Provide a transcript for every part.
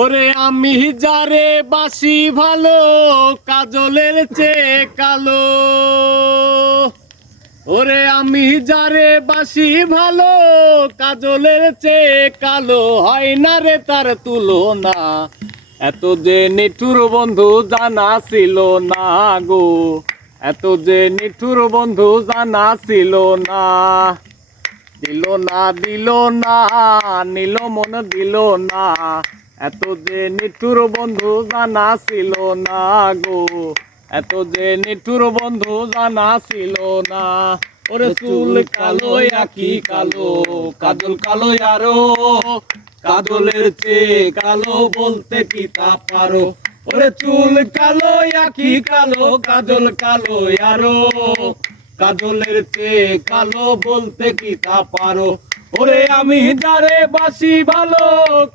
ওরে আমি যারে বাসি ভালো কাজলের চেয়ে কালো। ওরে আমি যারে বাসি ভালো কাজলের চেয়ে কালো, হয় না রে তার তুলনা। এত যে নিঠুর বন্ধু জানা ছিল না গো, এত যে নিঠুর বন্ধু জানা ছিল না। দিল না দিল না নিল মন দিল না, এত যে নিঠুর বন্ধু জানা ছিল না গো, এত যে নিঠুর বন্ধু জানা ছিল না। ওরে চুল কালো আঁখি কালো, কাজল কালো আরো, কাজলের চেয়ে কালো বলতে কি তা পারো। ওরে চুল কালো আঁখি কালো, কাজল কালো আরো, কাজলের চেয়ে কালো বলতে কি তা পারো। ওরে আমি যারে বাসি ভালো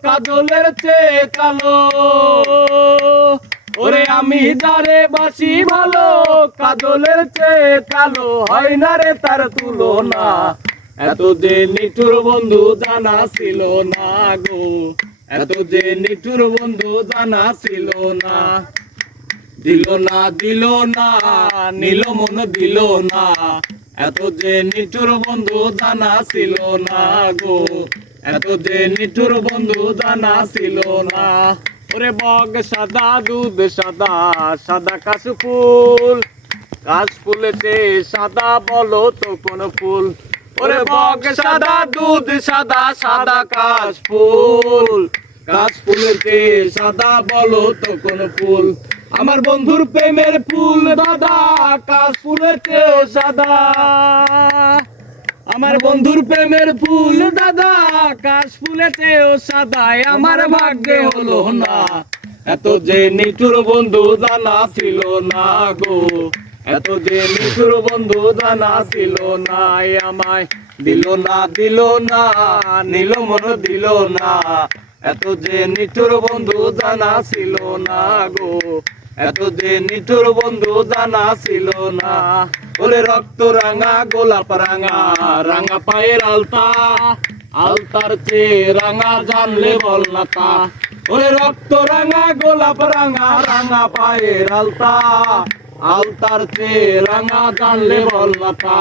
কাজলের চেয়ে কালো। ওরে আমি যারে বাসি ভালো কাজলের চেয়ে কালো, হয় না রে তার তুলনা। এত যে নিঠুর বন্ধু জানা ছিল না গো, এত যে নিঠুর বন্ধু জানা ছিল না। দিল না দিল না নিল মন দিল না, এত যে নিঠুর বন্ধু জানা ছিল না গো, এত যে নিঠুর বন্ধু জানা ছিল না। ওরে বগ সাদা দুধ সাদা, সাদা কাশফুল, কাশফুলেতে সাদা বলো তো কোন ফুল। ওরে বগ সাদা দুধ সাদা, সাদা কাশফুল, কাশফুলেতে সাদা বলো তো কোন ফুল। আমার বন্ধুর প্রেমের ফুল দাদা কাশফুলেতেও সাদা, আমার বন্ধুর প্রেমের ফুল দাদা কাশফুলেতেও সাদা, আমার ভাগ্যে হলো না। এত যে নিঠুর বন্ধু জানা ছিল না গো, এত যে নিঠুর বন্ধু জানা ছিল না। আমায় দিল না দিল না নিল মন দিল না, এত যে নিঠুর বন্ধু জানা ছিল না গো, এত যে নিঠুর বন্ধু জানা ছিল না। ওরে রক্ত রাঙা গোলাপ রাঙা, রাঙা পায়ের আলতা, আলতার চেয়ে রাঙা জানলে বল না তা। ওরে রক্ত রাঙা গোলাপ রাঙা, রাঙা পায়ের আলতা, আলতার চেয়ে রাঙা জানলে বল না তা।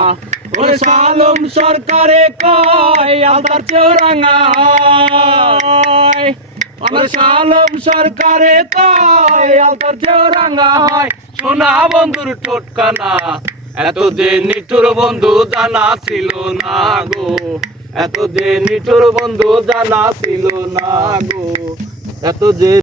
ওরে শালম সরকারে কয় আলতার চেয়েও রাঙা হয়, আমার শালম সরকারে কয় আলতার চেয়েও রাঙা হয়। সোনা বন্ধুর টোটকানা, এত যে নিঠুর বন্ধু জানা ছিল না গো, এত যে নিঠুর বন্ধু জানা ছিল না গো, এত যে